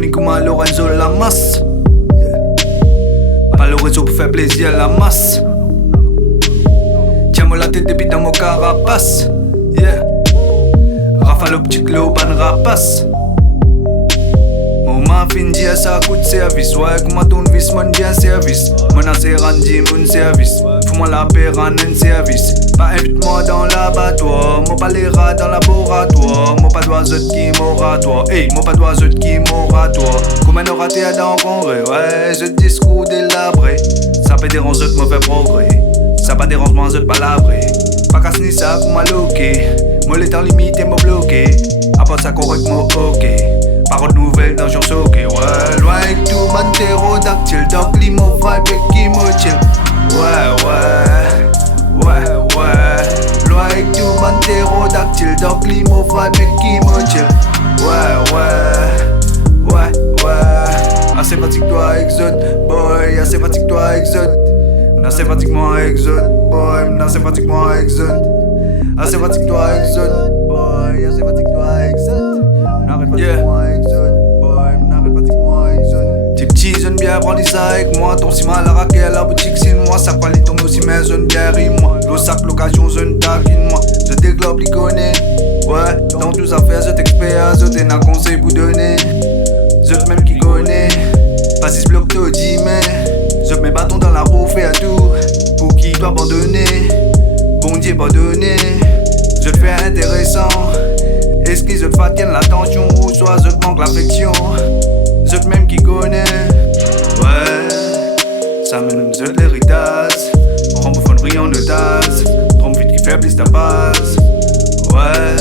Tony comme à Lorenzo Lamas. Pas le réseau pour faire plaisir à la masse. Tiens-moi la tête des dans mon carapace. Yeah. Rafale au petit clé au ban rapace. Mon fin dit ça coûte service. Ouais, comment ton vis mon bien service. Menacé rendu mon service. Fous-moi la paix en un service. Pas invite-moi dans l'abattoir. Moi pas les rats dans le laboratoire. Moi pas d'oiseau qui m'oratoire. Hey, moi pas d'oiseau qui m'oratoire. Comme un oraté dans le congrès. Ouais, je discours délabré. Ça peut déranger de mauvais progrès. Ça pas dérange moi de palabrer. Pas casse ni ça comme loqué. Moi les temps limité m'a bloqué. Apporte ça correctement ok. Parole nouvelle dans j'en soqué. Ouais, loin avec tout mon ptérodactyle. Donc limo vibe et qui me chill. Ouais. Loin avec tout mon ptérodactyle. Donc limo vibe et qui me chill. Ouais. Assez fatigue toi exode, boy. Assez fatigue toi exode. Assez fatigue moi exode, boy. Assez fatigue moi exode. Assez fatigue toi exode, boy. Assez fatigue toi exode. N'arrête pas de moi exode, boy. N'arrête pas de moi exode. Tes petits jeunes bien apprendre ça avec moi. Ton si mal à raquer à la boutique c'est moi. Ça qualité tombe aussi mes jeunes bien rime-moi. L'eau sac l'occasion jeune taquine moi. Je déglobe les connais. Ouais, dans tous affaires je t'expert. Je t'ai un conseil pour donner. Je même qui connais. Vas-y, bloc te dis mais je mets bâton dans la roue, fais à tout. Pour qui doit abandonner. Bon Dieu pardonner. Je te fais intéressant. Est-ce que je te fatigue l'attention ou soit je te manque l'affection. Je te même qui connais. Ouais, ça me donne l'héritage. Prends bouffon de brillant de tasse. Trompe vite qui faiblisse ta base. Ouais,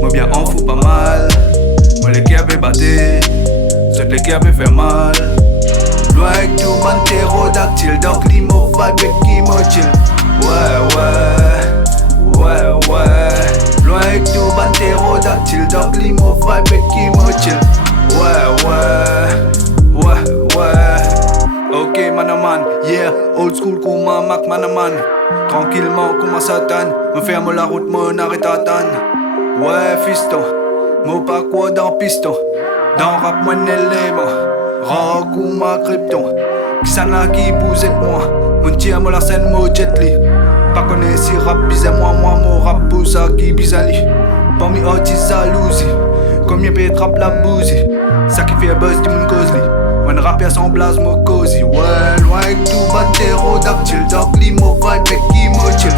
moi bien en fous pas mal. Moi les qui avaient batté. Je te les qui avaient fait mal. Loin avec tout mon ptérodactyle. Donc limo vibe et qui me chill. Ouais. Loin avec tout mon ptérodactyle. Donc limo vibe et qui me chill. Ouais. Ok manaman, yeah. Old school comme un Mac manaman. Tranquillement comme un satan. Me ferme la route, mon arrête à tan. Ouais fiston, moi pas quoi dans piston. Dans rap mon élément. Rock ou ma krypton. Qui s'en a qui bouse avec moi. Mon tia moi la scène moi jet li. Pas connaît si rap bizarre moi mon rap pour ça qui bizarre. Parmi artistes jalousie. Combien peut rap la bousie. Ça qui fait buzz du mon cause li. Mon rap y'a son blaze mo cozy. Ouais, loin avec tout mon ptérodactyle. Donc limo vibe et qui me chill.